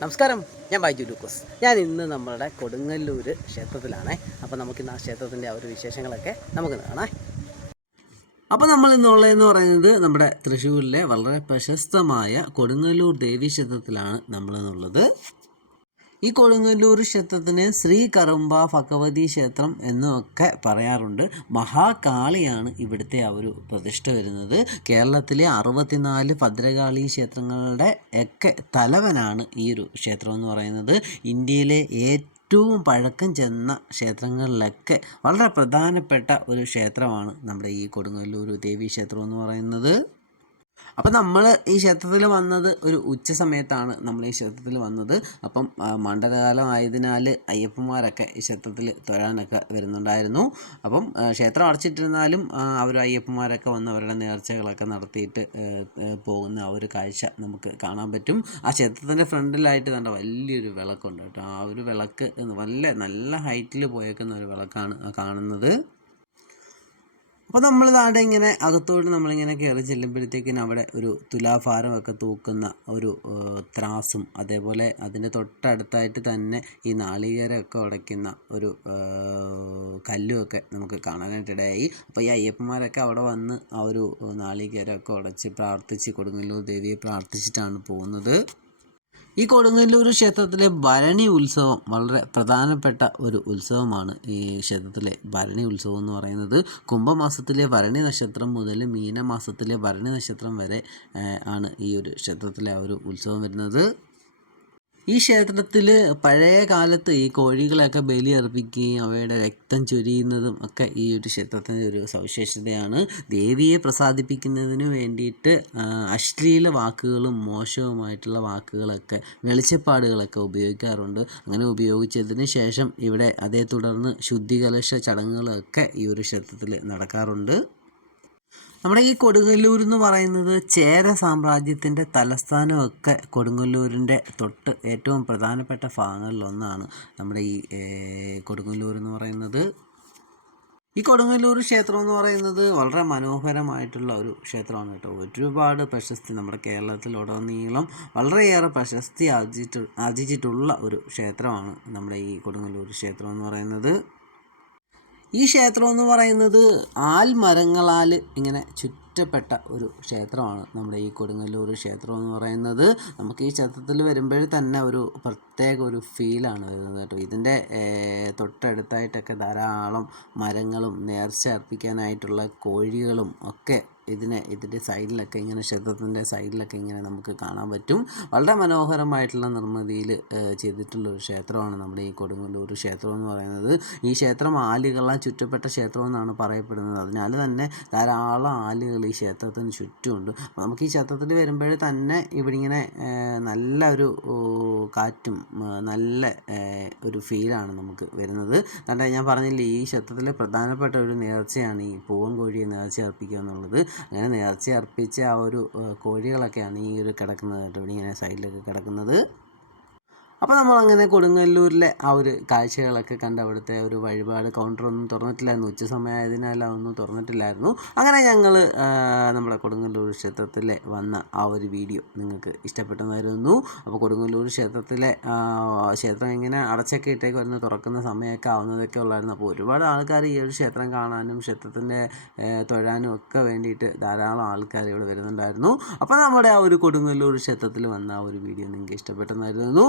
നമസ്കാരം ഞാൻ ബൈജു ലൂക്കോസ്. ഞാൻ ഇന്ന് നമ്മളുടെ കൊടുങ്ങല്ലൂർ ക്ഷേത്രത്തിലാണ്. അപ്പോൾ നമുക്കിന്ന് ആ ക്ഷേത്രത്തിന്റെ ആ ഒരു വിശേഷങ്ങളൊക്കെ നമുക്ക് കാണാം. അപ്പോൾ നമ്മൾ ഇന്നുള്ളതെന്ന് പറയുന്നത് നമ്മുടെ തൃശ്ശൂരിലെ വളരെ പ്രശസ്തമായ കൊടുങ്ങല്ലൂർ ദേവീ ക്ഷേത്രത്തിലാണ് നമ്മളിന്നുള്ളത്. ഈ കൊടുങ്ങല്ലൂർ ക്ഷേത്രത്തിന് ശ്രീ കറുമ്പ ഭഗവതി ക്ഷേത്രം എന്നൊക്കെ പറയാറുണ്ട്. മഹാകാളിയാണ് ഇവിടുത്തെ ആ ഒരു പ്രതിഷ്ഠ വരുന്നത്. കേരളത്തിലെ അറുപത്തിനാല് ഭദ്രകാളി ക്ഷേത്രങ്ങളുടെ ഒക്കെ തലവനാണ് ഈ ഒരു ക്ഷേത്രം എന്ന് പറയുന്നത്. ഇന്ത്യയിലെ ഏറ്റവും പഴക്കം ചെന്ന ക്ഷേത്രങ്ങളിലൊക്കെ വളരെ പ്രധാനപ്പെട്ട ഒരു ക്ഷേത്രമാണ് നമ്മുടെ ഈ കൊടുങ്ങല്ലൂർ ദേവീ ക്ഷേത്രം എന്ന് പറയുന്നത്. അപ്പം നമ്മൾ ഈ ക്ഷേത്രത്തിൽ വന്നത് ഒരു ഉച്ച സമയത്താണ് നമ്മൾ ഈ ക്ഷേത്രത്തിൽ വന്നത്. അപ്പം മണ്ഡലകാലം ആയതിനാൽ അയ്യപ്പന്മാരൊക്കെ ഈ ക്ഷേത്രത്തിൽ തൊഴാനൊക്കെ വരുന്നുണ്ടായിരുന്നു. അപ്പം ക്ഷേത്രം അടച്ചിട്ടിരുന്നാലും അവർ അയ്യപ്പന്മാരൊക്കെ വന്ന് അവരുടെ നേർച്ചകളൊക്കെ നടത്തിയിട്ട് പോകുന്ന ആ ഒരു കാഴ്ച നമുക്ക് കാണാൻ പറ്റും. ആ ക്ഷേത്രത്തിന്റെ ഫ്രണ്ടിലായിട്ട് കണ്ട വലിയൊരു വിളക്കുണ്ട് കേട്ടോ. ആ ഒരു വിളക്ക് നല്ല നല്ല ഹൈറ്റിൽ പോയേക്കുന്ന ഒരു വിളക്കാണ് കാണുന്നത്. അപ്പോൾ നമ്മൾ താടെ ഇങ്ങനെ അകത്തോട്ട് നമ്മളിങ്ങനെ കയറി ചെല്ലുമ്പോഴത്തേക്കിന് അവിടെ ഒരു തുലാഭാരമൊക്കെ തൂക്കുന്ന ഒരു ത്രാസും അതേപോലെ അതിന്റെ തൊട്ടടുത്തായിട്ട് തന്നെ ഈ നാളികേരമൊക്കെ ഉടയ്ക്കുന്ന ഒരു കല്ലുമൊക്കെ നമുക്ക് കാണാനായിട്ടിടയായി. അപ്പോൾ ഈ അയ്യപ്പന്മാരൊക്കെ അവിടെ വന്ന് ആ ഒരു നാളികേരമൊക്കെ ഉടച്ച് പ്രാർത്ഥിച്ച് കൊടുങ്ങല്ലൂർ ദേവിയെ പ്രാർത്ഥിച്ചിട്ടാണ് പോകുന്നത്. ഈ കൊടുങ്ങല്ലൂർ ക്ഷേത്രത്തിലെ ഭരണി ഉത്സവം വളരെ പ്രധാനപ്പെട്ട ഒരു ഉത്സവമാണ്. ഈ ക്ഷേത്രത്തിലെ ഭരണി ഉത്സവം എന്ന് പറയുന്നത് കുംഭമാസത്തിലെ ഭരണി നക്ഷത്രം മുതൽ മീനമാസത്തിലെ ഭരണി നക്ഷത്രം വരെ ആണ് ഈ ഒരു ക്ഷേത്രത്തിലെ ആ ഒരു ഉത്സവം വരുന്നത്. ഈ ക്ഷേത്രത്തിൽ പഴയ കാലത്ത് ഈ കോഴികളെയൊക്കെ ബലി അർപ്പിക്കുകയും അവയുടെ രക്തം ചൊരിയുന്നതും ഒക്കെ ഈ ഒരു ക്ഷേത്രത്തിന്റെ ഒരു സവിശേഷതയാണ്. ദേവിയെ പ്രസാദിപ്പിക്കുന്നതിന് വേണ്ടിയിട്ട് അശ്ലീല വാക്കുകളും മോശവുമായിട്ടുള്ള വാക്കുകളൊക്കെ വെളിച്ചപ്പാടുകളൊക്കെ ഉപയോഗിക്കാറുണ്ട്. അങ്ങനെ ഉപയോഗിച്ചതിന് ശേഷം ഇവിടെ അതേ തുടർന്ന് ശുദ്ധികലശ ചടങ്ങുകളൊക്കെ ഈ ഒരു ക്ഷേത്രത്തിൽ നടക്കാറുണ്ട്. നമ്മുടെ ഈ കൊടുങ്ങല്ലൂർ എന്ന് പറയുന്നത് ചേര സാമ്രാജ്യത്തിന്റെ തലസ്ഥാനമൊക്കെ കൊടുങ്ങല്ലൂരിന്റെ തൊട്ട് ഏറ്റവും പ്രധാനപ്പെട്ട ഭാഗങ്ങളിലൊന്നാണ് നമ്മുടെ ഈ കൊടുങ്ങല്ലൂർ എന്ന് പറയുന്നത്. ഈ കൊടുങ്ങല്ലൂർ ക്ഷേത്രം എന്ന് പറയുന്നത് വളരെ മനോഹരമായിട്ടുള്ള ഒരു ക്ഷേത്രമാണ് കേട്ടോ. ഒരുപാട് പ്രശസ്തി നമ്മുടെ കേരളത്തിലുടനീളം വളരെയേറെ പ്രശസ്തി ആർജിച്ചിട്ട് ആർജിച്ചിട്ടുള്ള ഒരു ക്ഷേത്രമാണ് നമ്മുടെ ഈ കൊടുങ്ങല്ലൂർ ക്ഷേത്രം എന്ന് പറയുന്നത്. ഈ ക്ഷേത്രം എന്ന് പറയുന്നത് ആൽമരങ്ങളാൽ ഇങ്ങനെ ചുറ്റപ്പെട്ട ഒരു ക്ഷേത്രമാണ്. നമ്മുടെ ഈ കൊടുങ്ങല്ലൂർ ക്ഷേത്രം എന്ന് പറയുന്നത് നമുക്ക് ഈ ക്ഷേത്രത്തിൽ വരുമ്പോൾ തന്നെ ഒരു പ്രത്യേക ഒരു ഫീലാണ് വരുന്നത് കേട്ടോ. ഇതിന്റെ തൊട്ടടുത്തായിട്ടൊക്കെ ധാരാളം മരങ്ങളും നേർച്ച അർപ്പിക്കാനായിട്ടുള്ള കോഴികളും ഒക്കെ ഇതിനെ ഇതിന്റെ സൈഡിലൊക്കെ ഇങ്ങനെ ക്ഷേത്രത്തിന്റെ സൈഡിലൊക്കെ ഇങ്ങനെ നമുക്ക് കാണാൻ പറ്റും. വളരെ മനോഹരമായിട്ടുള്ള നിർമ്മിതിയിൽ ചെയ്തിട്ടുള്ള ഒരു ക്ഷേത്രമാണ് നമ്മുടെ ഈ കൊടുങ്ങല്ലൂർ ക്ഷേത്രം എന്ന് പറയുന്നത്. ഈ ക്ഷേത്രം ആലുകളാൽ ചുറ്റപ്പെട്ട ക്ഷേത്രം എന്നാണ് പറയപ്പെടുന്നത്. അതിനാൽ തന്നെ ധാരാളം ആലുകൾ ഈ ക്ഷേത്രത്തിന് ചുറ്റുമുണ്ട്. നമുക്ക് ഈ ക്ഷേത്രത്തിൽ വരുമ്പോൾ തന്നെ ഇവിടെ ഇങ്ങനെ ഏഹ്, നല്ല ഒരു കാറ്റും നല്ല ഒരു ഫീലാണ് നമുക്ക് വരുന്നത്. കണ്ട ഞാൻ പറഞ്ഞില്ലേ ഈ ക്ഷേത്രത്തിലെ പ്രധാനപ്പെട്ട ഒരു നേർച്ചയാണ് ഈ പൂവൻ കോഴിയെ നേർച്ച അർപ്പിക്കുക എന്നുള്ളത്. അങ്ങനെ നേർച്ച അർപ്പിച്ച ആ ഒരു കോഴികളൊക്കെയാണ് ഈ ഒരു കിടക്കുന്നത് കേട്ടോ. ഇവിടെ ഇങ്ങനെ സൈഡിലൊക്കെ കിടക്കുന്നത്. അപ്പോൾ നമ്മൾ അങ്ങനെ കൊടുങ്ങല്ലൂരിലെ ആ ഒരു കാഴ്ചകളൊക്കെ കണ്ട് അവിടുത്തെ ഒരു വഴിപാട് കൗണ്ടറൊന്നും തുറന്നിട്ടില്ലായിരുന്നു. ഉച്ച സമയമായതിനാൽ അതൊന്നും തുറന്നിട്ടില്ലായിരുന്നു. അങ്ങനെ ഞങ്ങൾ നമ്മുടെ കൊടുങ്ങല്ലൂർ ക്ഷേത്രത്തിലെ വന്ന ആ ഒരു വീഡിയോ നിങ്ങൾക്ക് ഇഷ്ടപ്പെട്ടെന്നായിരുന്നു. അപ്പോൾ കൊടുങ്ങല്ലൂർ ക്ഷേത്രത്തിലെ ക്ഷേത്രം ഇങ്ങനെ അടച്ചൊക്കെ ഇട്ടേക്ക് വരുന്ന തുറക്കുന്ന സമയമൊക്കെ ആവുന്നതൊക്കെ ഉള്ളായിരുന്നു. അപ്പോൾ ഒരുപാട് ആൾക്കാർ ഈ ഒരു ക്ഷേത്രം കാണാനും ക്ഷേത്രത്തിന്റെ തൊഴാനും ഒക്കെ വേണ്ടിയിട്ട് ധാരാളം ആൾക്കാർ ഇവിടെ വരുന്നുണ്ടായിരുന്നു. അപ്പോൾ നമ്മുടെ ആ ഒരു കൊടുങ്ങല്ലൂർ ക്ഷേത്രത്തിൽ വന്ന ആ ഒരു വീഡിയോ നിങ്ങൾക്ക് ഇഷ്ടപ്പെട്ടെന്നായിരുന്നു.